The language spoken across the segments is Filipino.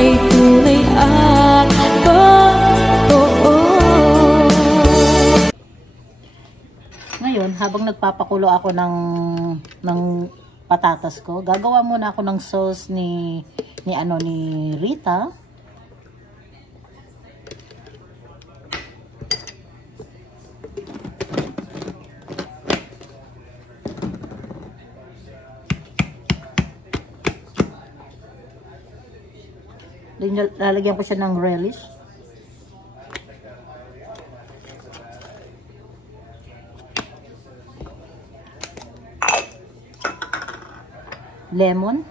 ay tunay at totoo. Ngayon, habang nagpapakulo ako ng patatas ko, gagawa muna ako ng sauce ni Rita. Lalagyan ko siya ng relish. Lemon.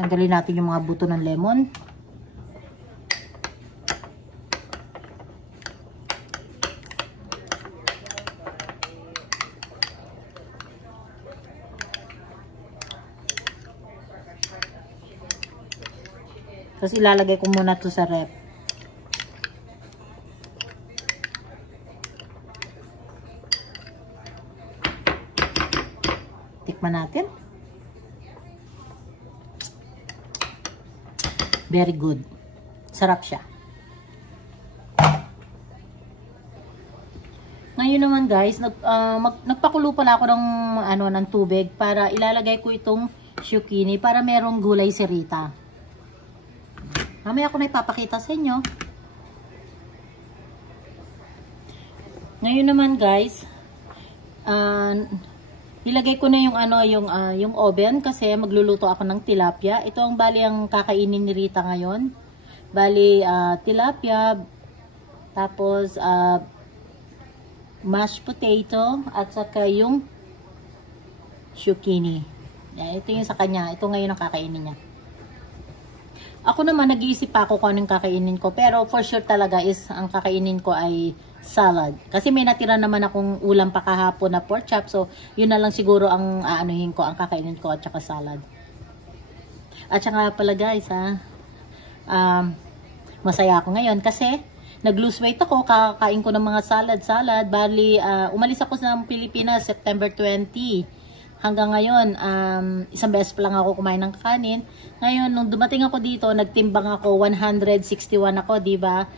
Tanggalin natin yung mga buto ng lemon. Tapos ilalagay ko muna to sa ref. Tikman natin. Very good. Sarap siya. Ngayon naman guys, nagpakulo pala ako ng tubig para ilalagay ko itong zucchini para merong gulay si Rita. Mamaya ako na ipapakita sa inyo. Ngayon naman guys, ilagay ko na yung oven kasi magluluto ako ng tilapia. Ito ang bali ang kakainin ni Rita ngayon. Bali tilapia, tapos mashed potato at saka yung zucchini. Ito yung sa kanya. Ito ngayon ang kakainin niya. Ako naman, nag-iisip pa ako kung anong kakainin ko. Pero for sure talaga is, ang kakainin ko ay salad. Kasi may natira naman akong ulam pa kahapon na pork chop. So, yun na lang siguro ang aanuhin ko, ang kakainin ko at saka salad. At saka pala guys, masaya ako ngayon kasi nag-lose weight ako. Kakain ko ng mga salad. Bali, umalis ako sa Pilipinas September 20. Hanggang ngayon, isang beses pa lang ako kumain ng kanin. Ngayon, nung dumating ako dito, nagtimbang ako, 161 ako, diba?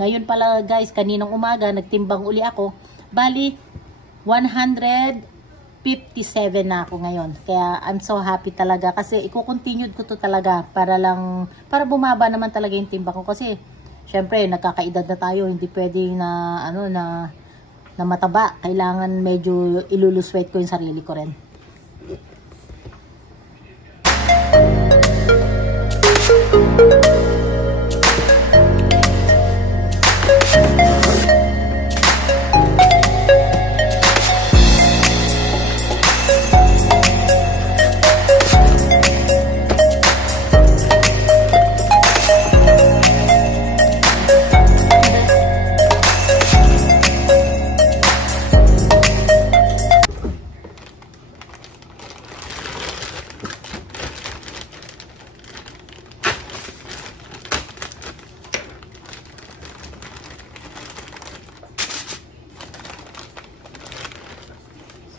Ngayon pala guys, kaninang umaga, nagtimbang uli ako. Bali, 157 na ako ngayon. Kaya, I'm so happy talaga. Kasi, i-continue ko to talaga para bumaba naman talaga yung timbang ko. Kasi, syempre, nagkakaedad na tayo. Hindi pwedeng na mataba. Kailangan medyo iluluswet ko yung sarili ko rin.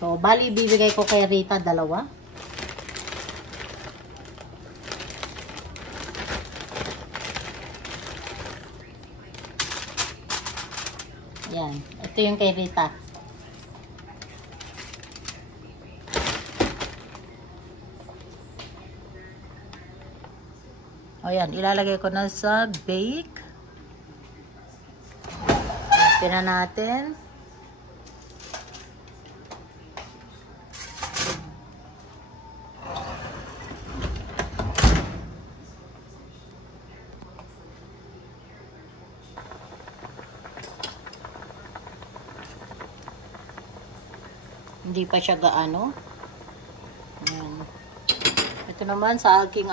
So, bali, bibigay ko kay Rita 2. Yan. Ito yung kay Rita. O yan, ilalagay ko na sa bake. Open na natin. Hindi pa siya gaano. Ayan. Ito naman sa aking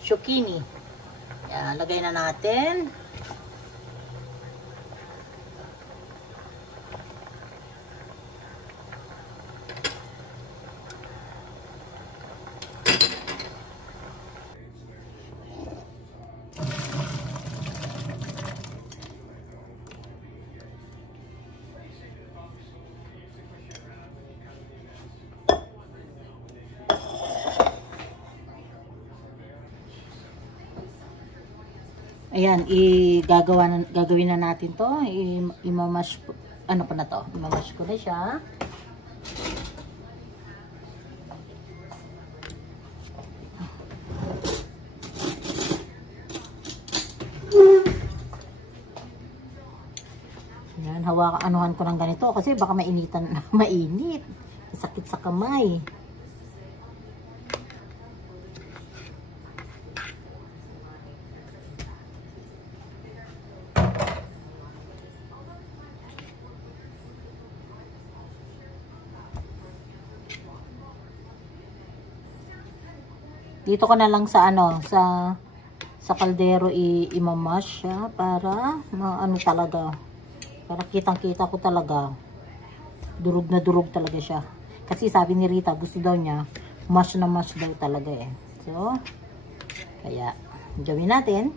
zucchini. Ayan, lagay na natin. Ayan, gagawin na natin to. Imamash, ano pa na to? Imamash ko na siya. Ayan, anuhan ko ng ganito kasi baka mainitan, mainit. Sakit sa kamay. Dito ko na lang sa ano, sa kaldero imamash siya para maano talaga. Para kitang-kita ko talaga. Durog na durog talaga siya. Kasi sabi ni Rita, gusto daw niya mash na mash daw talaga eh. So, kaya gawin natin.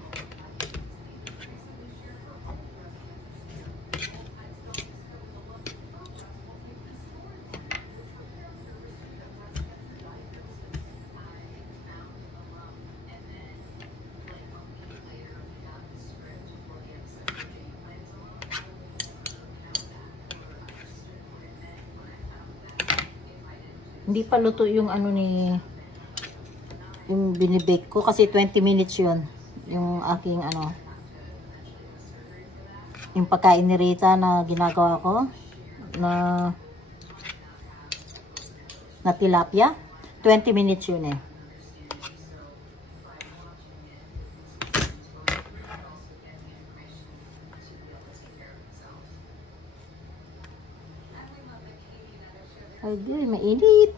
Hindi pa luto yung ano yung binibake ko kasi 20 minutes yun. Yung aking ano, yung pagkain ni Rita na ginagawa ko na tilapia. 20 minutes yun eh. Ay, mainit.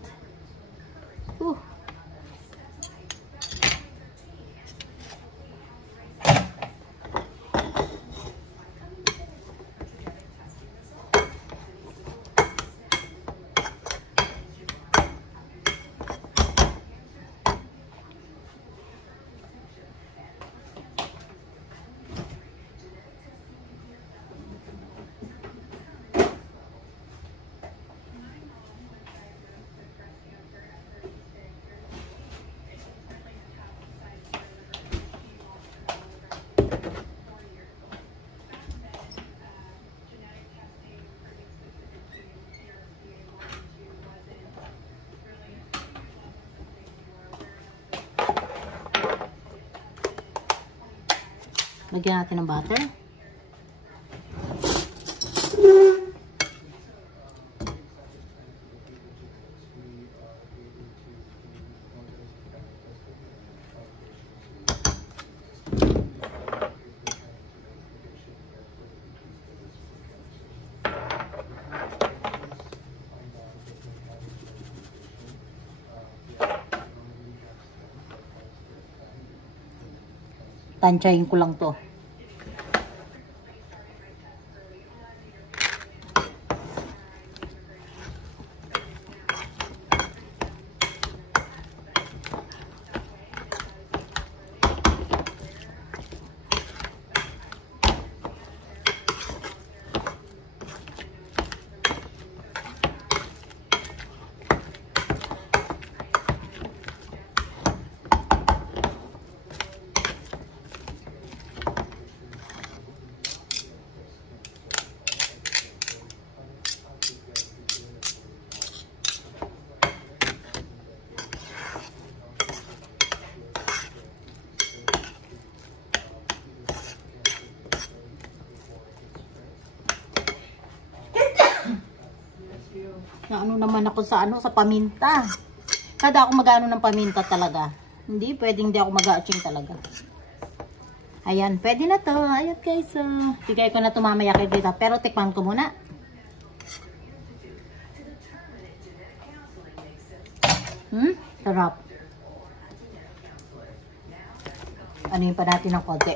Lagyan natin ng butter. Tansyahin ko lang to. Na ano naman ako sa sa paminta. Kada ako mag-ano ng paminta talaga. Hindi, pwedeng hindi ako mag-aaching talaga. Ayan, pwede na to. Ayan guys, tigay ko na to mamaya kay Rita. Pero tikman ko muna. Sarap. Ano yun pa natin ng konti.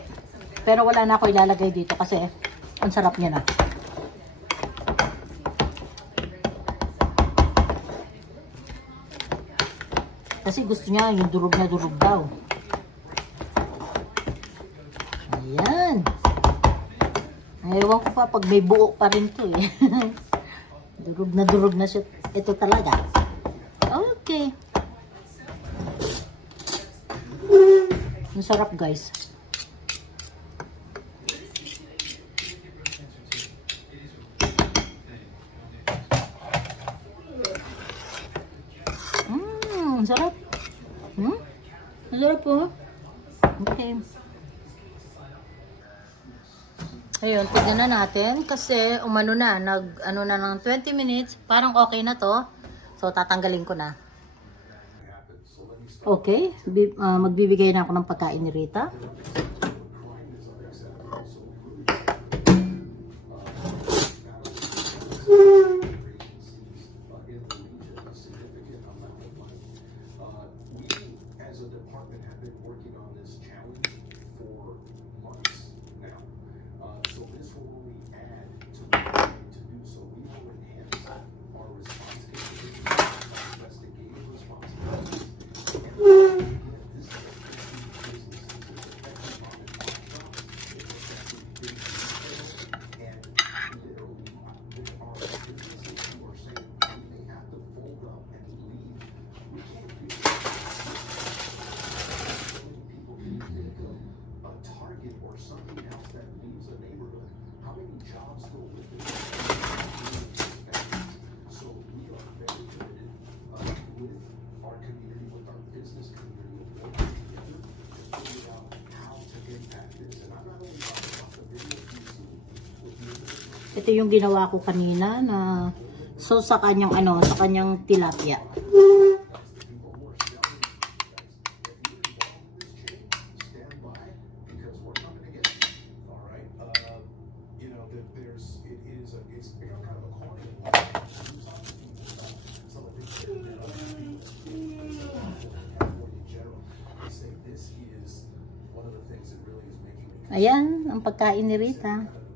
Pero wala na ako ilalagay dito kasi ang sarap niya na. Kasi gusto niya yung durog na durog daw. Ayan. Ewan ko pa pag may buo pa rin to eh. Durog na siya. Ito talaga. Okay. Ang sarap guys. oh. Okay. Ayun, tignan na natin kasi umano na, ano na ng 20 minutes, parang okay na to. So, tatanggalin ko na. Okay, magbibigay na ako ng pagkain ni Rita. Ito yung ginawa ko kanina na sa kanyang sa kanyang tilapia. Ayan, ang pagkain ni Rita.